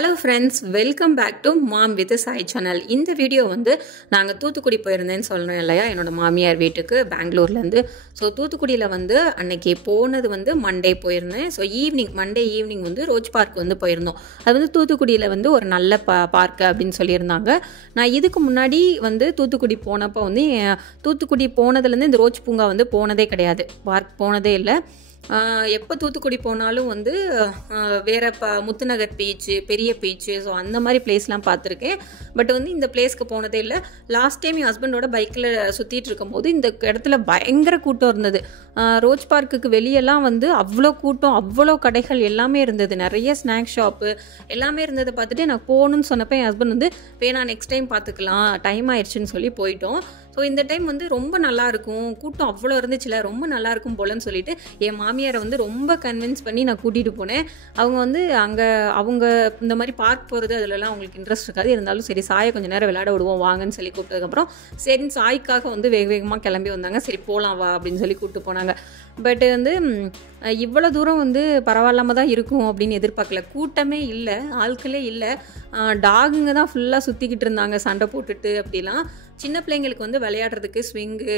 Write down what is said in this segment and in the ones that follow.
Hello friends, welcome back to mom with chai channel. இந்த video வந்து நாங்கள் தூத்துக்குடி போயிருந்தேன்னு சொல்கிறேன் இல்லையா, என்னோடய மாமியார் வீட்டுக்கு பெங்களூர்லேருந்து. ஸோ தூத்துக்குடியில் வந்து அன்னைக்கு போனது வந்து மண்டே போயிருந்தேன். ஸோ மண்டே ஈவினிங் வந்து ரோஜ் பார்க் வந்து போயிருந்தோம். அது வந்து தூத்துக்குடியில் வந்து ஒரு நல்ல பார்க்கு அப்படின்னு சொல்லியிருந்தாங்க. நான் இதுக்கு முன்னாடி வந்து தூத்துக்குடி போனப்போ வந்து தூத்துக்குடி போனதுலேருந்து இந்த ரோஜ் பூங்கா வந்து போனதே கிடையாது, பார்க் போனதே இல்லை. எப்போ தூத்துக்குடி போனாலும் வந்து வேறு முத்துநகர் பீச்சு, பெரிய பீச்சு, ஸோ அந்த மாதிரி பிளேஸ்லாம் பார்த்துருக்கேன். பட் வந்து இந்த பிளேஸ்க்கு போனதே இல்லை. லாஸ்ட் டைம் என் ஹஸ்பண்டோட பைக்கில் சுற்றிட்டு இருக்கும்போது இந்த இடத்துல பயங்கர கூட்டம் இருந்தது. ரோஜ் பார்க்குக்கு வெளியெல்லாம் வந்து அவ்வளோ கூட்டம், அவ்வளோ கடைகள் எல்லாமே இருந்தது, நிறைய ஸ்நாக்ஸ் ஷாப்பு எல்லாமே இருந்ததை பார்த்துட்டு எனக்கு போகணுன்னு சொன்னப்போ என் ஹஸ்பண்ட் வந்து வேணா நெக்ஸ்ட் டைம் பார்த்துக்கலாம், டைம் ஆயிடுச்சுன்னு சொல்லி போயிட்டோம். ஸோ இந்த டைம் வந்து ரொம்ப நல்லாயிருக்கும், கூட்டம் அவ்வளோ இருந்துச்சுல, ரொம்ப நல்லாயிருக்கும் போலன்னு சொல்லிட்டு என் மாமியாரை வந்து ரொம்ப கன்வின்ஸ் பண்ணி நான் கூட்டிகிட்டு போனேன். அவங்க வந்து அவங்க இந்த மாதிரி பார்க் போகிறது அதிலலாம் அவங்களுக்கு இன்ட்ரெஸ்ட் இருக்காது. இருந்தாலும் சரி, சாயை கொஞ்சம் நேரம் விளையாட விடுவோம் வாங்கன்னு சொல்லி கூப்பிட்டதுக்கப்புறம் சரி சாய்க்காக வந்து வேகமாக கிளம்பி வந்தாங்க. சரி போகலாம் வா அப்படின்னு சொல்லி கூப்பிட்டு போனாங்க. பட் வந்து இவ்வளோ தூரம் வந்து பரவாயில்லாமல் தான் இருக்கும் அப்படின்னு எதிர்பார்க்கல. கூட்டமே இல்லை, ஆட்களே இல்லை, டாகுங்க தான் ஃபுல்லாக சுற்றிக்கிட்டு இருந்தாங்க சண்டை போட்டுட்டு. அப்படிலாம் சின்ன பிள்ளைங்களுக்கு வந்து விளையாடுறதுக்கு ஸ்விங்கு,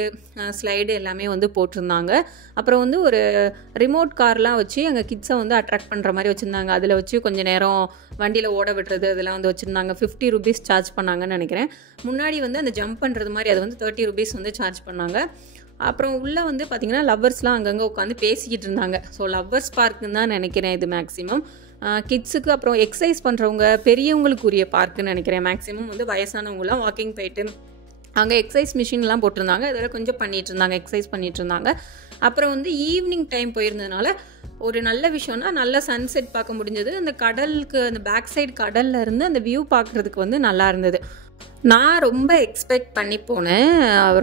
ஸ்லைடு எல்லாமே வந்து போட்டிருந்தாங்க. அப்புறம் வந்து ஒரு ரிமோட் கார்லாம் வச்சு எங்கள் கிட்ஸை வந்து அட்ராக்ட் பண்ணுற மாதிரி வச்சுருந்தாங்க. அதில் வச்சு கொஞ்சம் நேரம் வண்டியில் ஓட விடுறது அதெல்லாம் வந்து வச்சுருந்தாங்க. 50 ரூபீஸ் சார்ஜ் பண்ணாங்கன்னு நினைக்கிறேன். முன்னாடி வந்து அந்த ஜம்ப் பண்ணுறது மாதிரி அது வந்து 30 ரூபீஸ் வந்து சார்ஜ் பண்ணாங்க. அப்புறம் உள்ளே வந்து பார்த்திங்கன்னா லவ்வர்ஸ்லாம் அங்கங்கே உட்காந்து பேசிக்கிட்டு இருந்தாங்க. ஸோ லவ்வர்ஸ் பார்க்குன்னு தான் நினைக்கிறேன் இது மேக்ஸிமம். கிட்ஸுக்கு அப்புறம் எக்ஸசைஸ் பண்ணுறவங்க பெரியவங்களுக்குரிய பார்க்குன்னு நினைக்கிறேன். மேக்ஸிமம் வந்து வயசானவங்களாம் வாக்கிங் போயிட்டு அங்கே எக்ஸசைஸ் மிஷின்லாம் போட்டிருந்தாங்க, இதெல்லாம் கொஞ்சம் பண்ணிகிட்டு இருந்தாங்க, எக்ஸசைஸ் பண்ணிகிட்டு இருந்தாங்க. அப்புறம் வந்து ஈவினிங் டைம் போயிருந்ததுனால ஒரு நல்ல விஷயம்னா நல்ல சன்செட் பார்க்க முடிஞ்சது. அந்த கடலுக்கு அந்த பேக் சைடு கடலில் இருந்து அந்த வியூ பார்க்குறதுக்கு வந்து நல்லா இருந்தது. நான் ரொம்ப எக்ஸ்பெக்ட் பண்ணி போனேன்,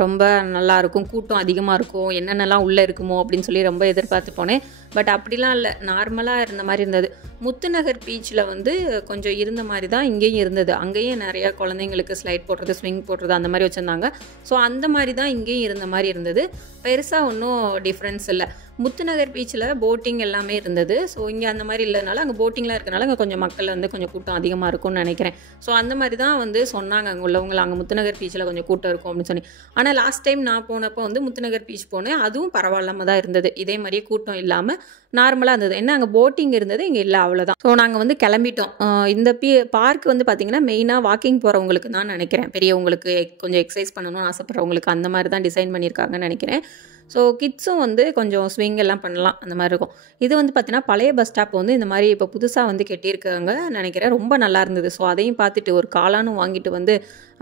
ரொம்ப நல்லாயிருக்கும், கூட்டம் அதிகமாக இருக்கும், என்னென்னலாம் உள்ளே இருக்குமோ அப்படின்னு சொல்லி ரொம்ப எதிர்பார்த்து போனேன். பட் அப்படிலாம் இல்லை, நார்மலாக இருந்த மாதிரி இருந்தது. முத்துநகர் பீச்சில் வந்து கொஞ்சம் இருந்த மாதிரி தான் இங்கேயும் இருந்தது. அங்கேயும் நிறையா குழந்தைங்களுக்கு ஸ்லைட் போடுறது, ஸ்விங் போடுறது அந்த மாதிரி வச்சுருந்தாங்க. ஸோ அந்த மாதிரி தான் இங்கேயும் இருந்த மாதிரி இருந்தது. பெருசாக ஒன்றும் டிஃப்ரென்ஸ் இல்லை. முத்துநகர் பீச்சில் போட்டிங் எல்லாமே இருந்தது. ஸோ இங்கே அந்த மாதிரி இல்லைனால அங்கே போட்டிங்லாம் இருக்கிறனால அங்கே கொஞ்சம் மக்கள் வந்து கொஞ்சம் கூட்டம் அதிகமாக இருக்கும்னு நினைக்கிறேன். ஸோ அந்த மாதிரி தான் வந்து சொன்னாங்க அங்கே உள்ளவங்க, அங்கே முத்துநகர் பீச்சில் கொஞ்சம் கூட்டம் இருக்கும் அப்படின்னு சொல்லி. ஆனால் லாஸ்ட் டைம் நான் போனப்போ வந்து முத்துநகர் பீச் போனேன், அதுவும் பரவாயில்லாமல் தான் இருந்தது. இதே மாதிரியே கூட்டம் இல்லாமல் நார்மலாக இருந்தது. என்ன அங்கே போட்டிங் இருந்தது, இங்கே இல்லை, அவ்வளோதான். ஸோ நாங்கள் வந்து கிளம்பிட்டோம். இந்த பார்க் வந்து பார்த்திங்கன்னா மெயினாக வாக்கிங் போகிறவங்களுக்கு தான் நினைக்கிறேன், பெரியவங்களுக்கு கொஞ்சம் எக்ஸசைஸ் பண்ணணும்னு ஆசைப்படுறவங்களுக்கு அந்த மாதிரி தான் டிசைன் பண்ணியிருக்காங்கன்னு நினைக்கிறேன். ஸோ கிட்ஸும் வந்து கொஞ்சம் ஸ்விங் எல்லாம் பண்ணலாம், அந்த மாதிரி இருக்கும். இது வந்து பார்த்திங்கன்னா பழைய பஸ் ஸ்டாப் வந்து இந்த மாதிரி இப்போ புதுசாக வந்து கட்டியிருக்காங்க நினைக்கிறேன். ரொம்ப நல்லா இருந்தது. ஸோ அதையும் பார்த்துட்டு ஒரு காளானும் வாங்கிட்டு வந்து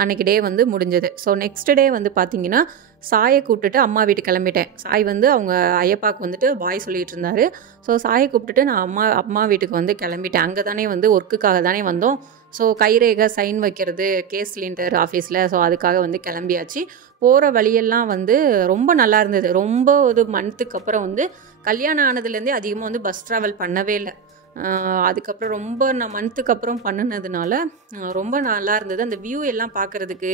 அன்றைக்கி டே வந்து முடிஞ்சது. ஸோ நெக்ஸ்ட் டே வந்து பார்த்திங்கன்னா சாயை கூப்பிட்டுட்டு அம்மா வீட்டுக்கு கிளம்பிட்டேன். சாய் வந்து அவங்க ஐயப்பாவுக்கு வந்துட்டு பாய் சொல்லிகிட்டு இருந்தார். ஸோ சாயை கூப்பிட்டுட்டு நான் அம்மா வீட்டுக்கு வந்து கிளம்பிட்டேன். அங்கே தானே வந்து ஒர்க்குக்காக தானே வந்தோம். ஸோ கைரேகை சைன் வைக்கிறது கேஸ் சிலிண்டர் ஆஃபீஸில், ஸோ அதுக்காக வந்து கிளம்பியாச்சு. போகிற வழியெல்லாம் வந்து ரொம்ப நல்லா இருந்தது. ரொம்ப ஒரு மந்த்துக்கு அப்புறம் வந்து கல்யாணம் ஆனதுலேருந்தே அதிகமாக வந்து பஸ் ட்ராவல் பண்ணவே இல்லை. அதுக்கப்புறம் ரொம்ப நான் மந்த்துக்கு அப்புறம் பண்ணினதுனால ரொம்ப நல்லா இருந்தது. அந்த வியூ எல்லாம் பார்க்குறதுக்கு,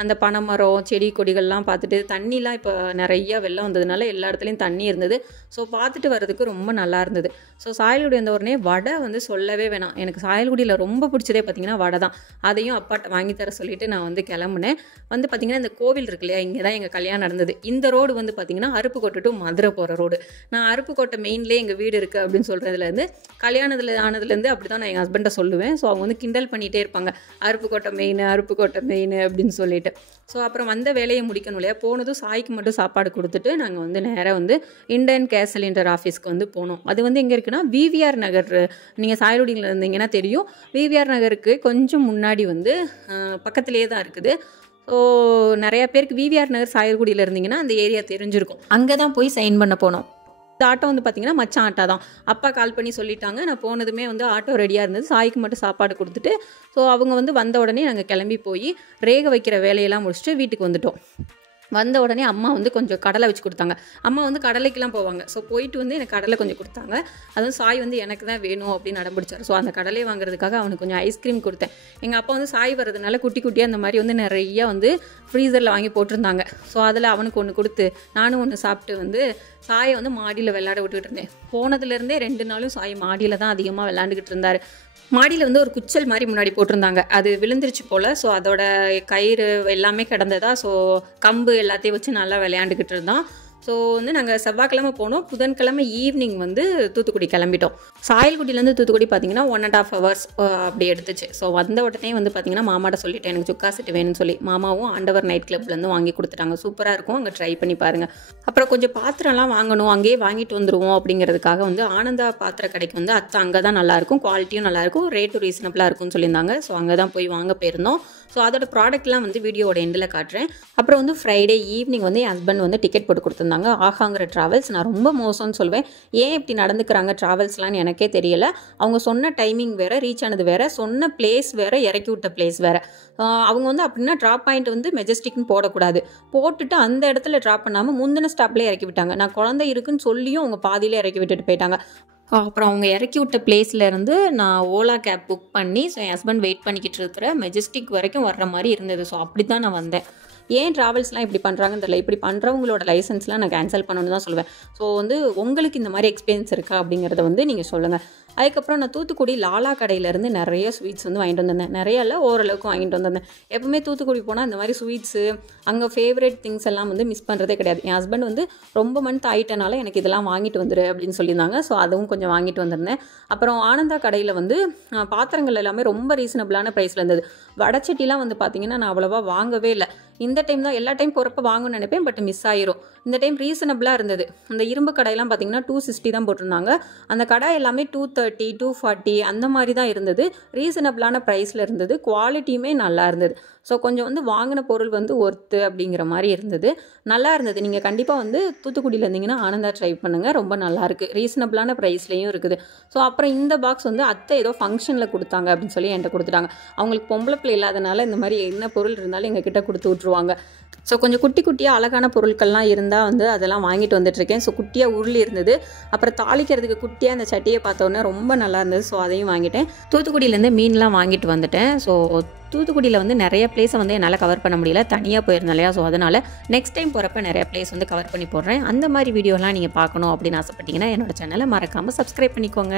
அந்த பனைமரம் செடி கொடிகள்லாம் பார்த்துட்டு, தண்ணிலாம் இப்போ நிறையா வெள்ளம் வந்ததுனால எல்லா இடத்துலையும் தண்ணி இருந்தது. ஸோ பார்த்துட்டு வர்றதுக்கு ரொம்ப நல்லா இருந்தது. ஸோ சாயல்குடி வந்த உடனே வடை வந்து சொல்லவே வேணாம். எனக்கு சாயல்குடியில் ரொம்ப பிடிச்சதே பார்த்திங்கன்னா வடை தான். அதையும் அப்பாட்ட வாங்கி தர சொல்லிவிட்டு நான் வந்து கிளம்புனேன். வந்து பார்த்திங்கன்னா இந்த கோவில் இருக்கு இல்லையா, இங்கே தான் எங்கள் கல்யாணம் நடந்தது. இந்த ரோடு வந்து பார்த்திங்கன்னா அருப்புக்கோட்டை டு மதுரை போகிற ரோடு. நான் அருப்புக்கோட்டை மெயின்லேயே எங்கள் வீடு இருக்குது அப்படின்னு சொல்கிறதுலேருந்து ஆனதுலேருந்து அப்படி தான் நான் எங்கள் ஹஸ்பண்டை சொல்லுவேன். ஸோ அவங்க வந்து கிண்டல் பண்ணிகிட்டே இருப்பாங்க, அருப்புக்கோட்டை மெயின் அப்படின்னு சொல்லிட்டு. ஸோ அப்புறம் வந்த வேலையை முடிக்கணும் இல்லையா, போனதும் சாய்க்கு மட்டும் சாப்பாடு கொடுத்துட்டு நாங்கள் வந்து நேராக வந்து இண்டியன் கேஸ் சிலிண்டர் ஆஃபீஸ்க்கு வந்து போனோம். அது வந்து எங்கே இருக்குன்னா விவிஆர் நகர். நீங்கள் சாயல்குடியில் இருந்தீங்கன்னா தெரியும், விவிஆர் நகருக்கு கொஞ்சம் முன்னாடி வந்து பக்கத்துலேயே தான் இருக்குது. ஸோ நிறையா பேருக்கு விவிஆர் நகர் சாயல்குடியில் இருந்தீங்கன்னா அந்த ஏரியா தெரிஞ்சிருக்கும். அங்கே தான் போய் சைன் பண்ண போனோம். இந்த ஆட்டோ வந்து பார்த்திங்கன்னா மச்சான் ஆட்டோ தான். அப்பா கால் பண்ணி சொல்லிட்டாங்க. நான் போனதுமே வந்து ஆட்டோ ரெடியாக இருந்தது. சாய்க்கு மட்டும் சாப்பாடு கொடுத்துட்டு ஸோ அவங்க வந்து வந்த உடனே நாங்கள் கிளம்பி போய் ரேகை வைக்கிற வேலையெல்லாம் முடிச்சுட்டு வீட்டுக்கு வந்துட்டோம். வந்த உடனே அம்மா வந்து கொஞ்சம் கடலை வச்சு கொடுத்தாங்க. அம்மா வந்து கடலைக்கெலாம் போவாங்க. ஸோ போயிட்டு வந்து எனக்கு கடலை கொஞ்சம் கொடுத்தாங்க. அதுவும் சாய் வந்து எனக்கு தான் வேணும் அப்படின்னு அடம்பிடிச்சார். ஸோ அந்த கடலையை வாங்குறதுக்காக அவனுக்கு கொஞ்சம் ஐஸ்கிரீம் கொடுத்தேன். எங்கள் அப்பா வந்து சாய் வர்றதுனால குட்டி குட்டியாக அந்த மாதிரி வந்து நிறையா வந்து ஃப்ரீசரில் வாங்கி போட்டிருந்தாங்க. ஸோ அதில் அவனுக்கு ஒன்று கொடுத்து நானும் ஒன்று சாப்பிட்டு வந்து சாயை வந்து மாடியில் விளையாட விட்டுக்கிட்டு இருந்தேன். போனதுலேருந்தே 2 நாளும் சாய் மாடியில் தான் அதிகமாக விளையாண்டுக்கிட்டு இருந்தார். மாடியில் வந்து ஒரு குச்சல் மாதிரி முன்னாடி போட்டிருந்தாங்க. அது விழுந்துருச்சு போல். ஸோ அதோட கயிறு எல்லாமே கிடந்ததா. ஸோ கம்பு எல்லாத்தையும் வச்சு நல்லா விளையாண்டுக்கிட்டு இருந்தான். ஸோ வந்து நாங்கள் செவ்வாய்க்கிழமை போனோம். புதன்கிழமை ஈவினிங் வந்து தூத்துக்குடி கிளம்பிட்டோம். சாயல்குடியிலேருந்து தூத்துக்குடி பார்த்திங்கன்னா 1.5 hours அப்படி எடுத்துச்சு. ஸோ வந்த உடனே வந்து பார்த்திங்கன்னா மாமாட்ட சொல்லிட்டேன் எனக்கு சுக்கா செட்டு வேணும்னு சொல்லி. மாமாவும் ஆண்டவர் நைட் கிளப்லேருந்து வாங்கி கொடுத்துட்டாங்க. சூப்பராக இருக்கும், அங்கே ட்ரை பண்ணி பாருங்கள். அப்புறம் கொஞ்சம் பாத்திரம்லாம் வாங்கணும், அங்கேயே வாங்கிட்டு வந்துடுவோம் அப்படிங்கிறதுக்காக வந்து ஆனந்தா பாத்திர கடைக்கு வந்து அத்தை அங்கே தான் நல்லாயிருக்கும், குவாலிட்டியும் நல்லாயிருக்கும், ரேட்டும் ரீசனபிளாக இருக்கும்னு சொல்லியிருந்தாங்க. ஸோ அங்கே தான் போய் வாங்க போயிருந்தோம். ஸோ அதோட ப்ராடக்ட்லாம் வந்து வீடியோட எண்டில் காட்டுறேன். அப்புறம் வந்து ஃப்ரைடே ஈவினிங் வந்து என் ஹஸ்பண்ட் வந்து டிக்கெட் போட்டு கொடுத்துருந்தாங்க ஆகாங்கிற ட்ராவல்ஸ். நான் ரொம்ப மோசம்னு சொல்வேன். ஏன் இப்படி நடந்துக்கிறாங்க ட்ராவல்ஸ்லான்னு எனக்கே தெரியல. அவங்க சொன்ன டைமிங் வேறு, ரீச் ஆனது வேறு, சொன்ன பிளேஸ் வேறு, இறக்கி விட்ட பிளேஸ் வேறு. அவங்க வந்து அப்படின்னா ட்ராப் பாயிண்ட் வந்து மெஜஸ்டிக்னு போடக்கூடாது, போட்டுட்டு அந்த இடத்துல ட்ராப் பண்ணாமல் முந்தின ஸ்டாப்லேயே இறக்கி விட்டாங்க. நான் குழந்தை இருக்குன்னு சொல்லியும் அவங்க பாதியிலே இறக்கி விட்டுட்டு போயிட்டாங்க. அப்புறம் அவங்க இறக்கி விட்ட பிளேஸ்லேருந்து நான் ஓலா கேப் புக் பண்ணி ஸோ என் ஹஸ்பண்ட் வெயிட் பண்ணிக்கிட்டு இருக்கிற மெஜஸ்டிக் வரைக்கும் வர்ற மாதிரி இருந்தது. ஸோ அப்படி தான் நான் வந்தேன். ஏன் ட்ராவல்ஸ்லாம் இப்படி பண்ணுறாங்கன்னு தெரியல. இப்படி பண்ணுறவங்களோட லைசன்ஸ்லாம் நான் கேன்சல் பண்ணணும்னு தான் சொல்லுவேன். ஸோ வந்து உங்களுக்கு இந்த மாதிரி எக்ஸ்பீரியன்ஸ் இருக்கா அப்படிங்கிறத வந்து நீங்கள் சொல்லுங்கள். அதுக்கப்புறம் நான் தூத்துக்குடி லாலா கடையிலேருந்து நிறைய ஸ்வீட்ஸ் வந்து வாங்கிட்டு வந்திருந்தேன். நிறைய இல்லை, ஓரளவுக்கு வாங்கிட்டு வந்திருந்தேன். எப்பவுமே தூத்துக்குடி போனால் இந்த மாதிரி ஸ்வீட்ஸு அங்கே ஃபேவரட் திங்ஸ் எல்லாம் வந்து மிஸ் பண்ணுறதே கிடையாது. என் ஹஸ்பண்ட் வந்து ரொம்ப மந்த் ஆகிட்டனால எனக்கு இதெல்லாம் வாங்கிட்டு வந்துரு அப்படின்னு சொல்லியிருந்தாங்க. ஸோ அதுவும் கொஞ்சம் வாங்கிட்டு வந்திருந்தேன். அப்புறம் ஆனந்தா கடையில் வந்து பாத்திரங்கள் எல்லாமே ரொம்ப ரீசனபிளான ப்ரைஸில் இருந்தது. வடச்சட்டிலாம் வந்து பார்த்திங்கன்னா நான் அவ்வளோவா வாங்கவே இல்லை. இந்த டைம் தான், எல்லா டைம் போகிறப்ப வாங்கணும்னு நினைப்பேன், பட் மிஸ் ஆயிரும். இந்த டைம் ரீசனபிளாக இருந்தது. அந்த இரும்பு கடையெல்லாம் பார்த்திங்கன்னா 260 தான் போட்டிருந்தாங்க. அந்த கடை எல்லாமே 230, 240 அந்த மாதிரி தான் இருந்தது. ரீசனபிளான ப்ரைஸில் இருந்தது. குவாலிட்டியுமே நல்லா இருந்தது. ஸோ கொஞ்சம் வந்து வாங்கின பொருள் வந்து ஒர்த்து அப்படிங்கிற மாதிரி இருந்தது. நல்லா இருந்தது. நீங்கள் கண்டிப்பாக வந்து தூத்துக்குடியில் இருந்தீங்கன்னா ஆனந்தா ட்ரை பண்ணுங்கள், ரொம்ப நல்லாயிருக்கு. ரீசனபிளான ப்ரைஸ்லேயும் இருக்குது. ஸோ அப்புறம் இந்த பாக்ஸ் வந்து அத்தை ஏதோ ஃபங்க்ஷனில் கொடுத்தாங்க அப்படின்னு சொல்லி என்கிட்ட கொடுத்துட்டாங்க. அவங்களுக்கு பொம்பளை பிள்ளை இல்லாதனால இந்த மாதிரி என்ன பொருள் இருந்தாலும் எங்கள் கிட்ட கொடுத்து விட்ருவாங்க. ஸோ கொஞ்சம் குட்டி குட்டியாக அழகான பொருட்கள்லாம் இருந்தால் வந்து அதெல்லாம் வாங்கிட்டு வந்துட்டுருக்கேன். ஸோ குட்டியாக உருளி இருந்தது. அப்புறம் தாளிக்கிறதுக்கு குட்டியாக அந்த சட்டியை பார்த்தோன்னே ரொம்ப நல்லா இருந்தது. ஸோ அதையும் வாங்கிட்டேன். தூத்துக்குடியிலேருந்து மீன்லாம் வாங்கிட்டு வந்துட்டேன். ஸோ தூத்துக்குடியில் வந்து நிறைய பிளேஸை வந்து என்னால் கவர் பண்ண முடியல, தனியாக போயிருந்தேன் இல்லையா. ஸோ அதனால் நெக்ஸ்ட் டைம் போகிறப்ப நிறைய பிளேஸ் வந்து கவர் பண்ணி போடுறேன். அந்த மாதிரி வீடியோலாம் நீங்கள் பார்க்கணும் அப்படின்னு ஆசைப்பட்டீங்கன்னா என்னோட சேனலை மறக்காமல் சப்ஸ்கிரைப் பண்ணிக்கோங்க.